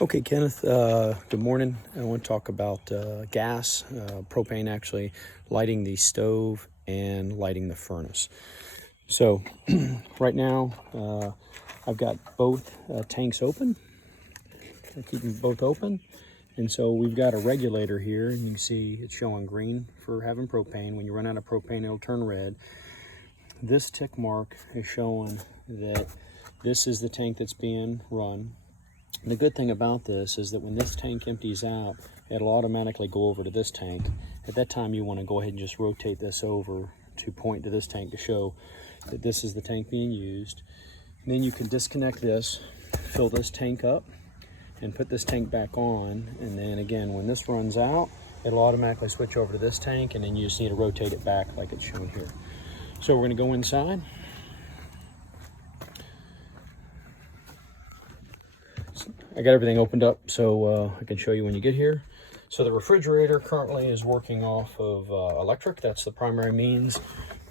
Okay, Kenneth, good morning. I want to talk about gas, propane actually, lighting the stove and lighting the furnace. So right now, I've got both tanks open. I keep them both open. And so we've got a regulator here, and you can see it's showing green for having propane. When you run out of propane, it'll turn red. This tick mark is showing that this is the tank that's being run. And the good thing about this is that when this tank empties out, it'll automatically go over to this tank. At that time, you want to go ahead and just rotate this over to point to this tank to show that this is the tank being used. And then you can disconnect this, fill this tank up, and put this tank back on. And then again, when this runs out, it'll automatically switch over to this tank, and then you just need to rotate it back like it's shown here. So we're going to go inside. I got everything opened up so I can show you when you get here. So the refrigerator currently is working off of electric. That's the primary means.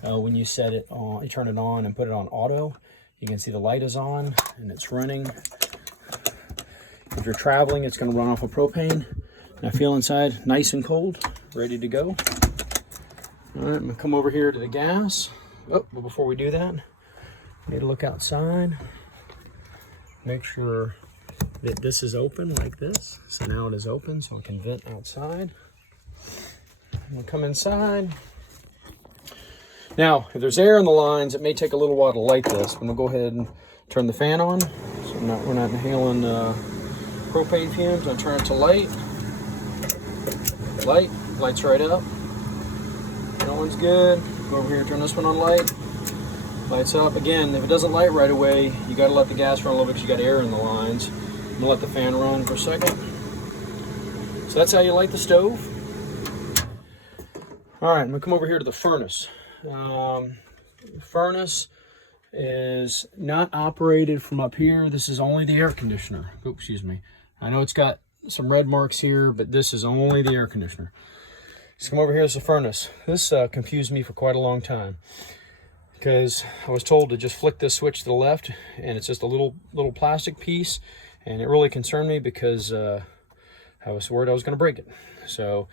When you set it on, you turn it on and put it on auto, you can see the light is on and it's running. If you're traveling, it's going to run off of propane. Now feel inside nice and cold, ready to go. All right, I'm going to come over here to the gas. Oh, but before we do that, need to look outside. Make sure that this is open like this. So now it is open, so I can vent outside. I'm gonna come inside. Now, if there's air in the lines, it may take a little while to light this. I'm gonna go ahead and turn the fan on. So we're not inhaling propane fumes. I'll turn it to light. Lights right up. That one's good. Go over here, turn this one on light. Lights up. Again, if it doesn't light right away, you gotta let the gas run a little bit because you got air in the lines. I'm gonna let the fan run for a second. So that's how you light the stove. All right, I'm gonna come over here to the furnace. Furnace is not operated from up here. This is only the air conditioner. Oops, excuse me. I know it's got some red marks here, but this is only the air conditioner. Let's come over here to the furnace. This confused me for quite a long time because I was told to just flick this switch to the left, and it's just a little plastic piece. And it really concerned me because I was worried I was going to break it. So,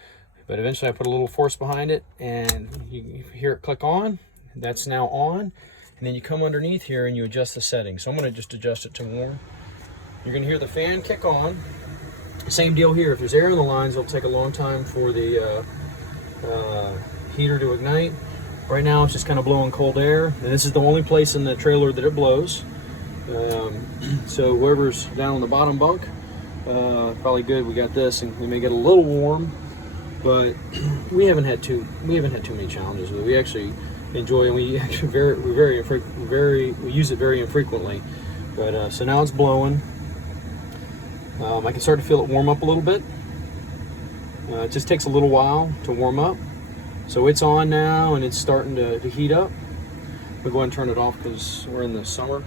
but eventually I put a little force behind it, and you hear it click on. That's now on. And then you come underneath here and you adjust the settings. So I'm going to just adjust it to warm. You're going to hear the fan kick on. Same deal here. If there's air in the lines, it'll take a long time for the heater to ignite. Right now it's just kind of blowing cold air. And this is the only place in the trailer that it blows. So whoever's down on the bottom bunk, probably good. We got this, and we may get a little warm, but we haven't had too many challenges with it. We actually enjoy, and we actually we use it very infrequently. But so now it's blowing. I can start to feel it warm up a little bit. It just takes a little while to warm up. So it's on now, and it's starting to heat up. We'll go ahead and turn it off because we're in the summer.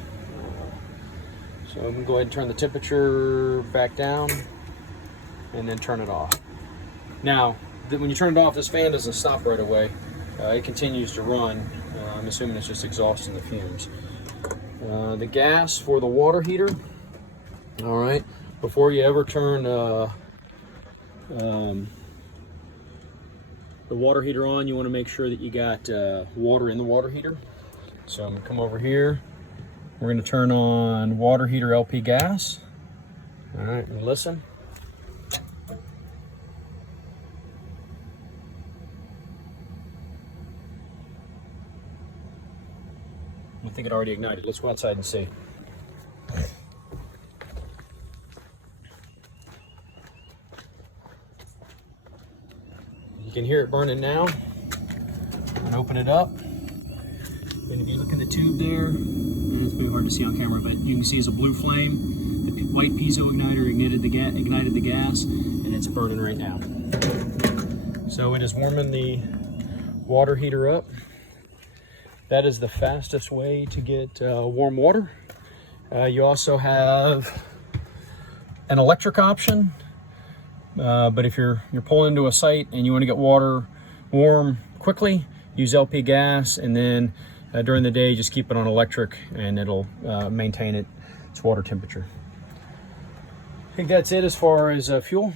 So I'm going to go ahead and turn the temperature back down and then turn it off. Now, when you turn it off, this fan doesn't stop right away. It continues to run. I'm assuming it's just exhausting the fumes. The gas for the water heater. All right, before you ever turn the water heater on, you want to make sure that you got water in the water heater. So I'm going to come over here. We're going to turn on water heater LP gas. All right, and listen. I think it already ignited. Let's go outside and see. You can hear it burning now. I'm going to open it up. And if you look in the tube there, it's pretty hard to see on camera, but you can see it's a blue flame. The white piezo igniter ignited the gas, and it's burning right now. So it is warming the water heater up. That is the fastest way to get warm water. You also have an electric option, but if you're pulling into a site and you want to get water warm quickly, use LP gas, and then during the day just keep it on electric, and it'll maintain its water temperature. I think that's it as far as fuel.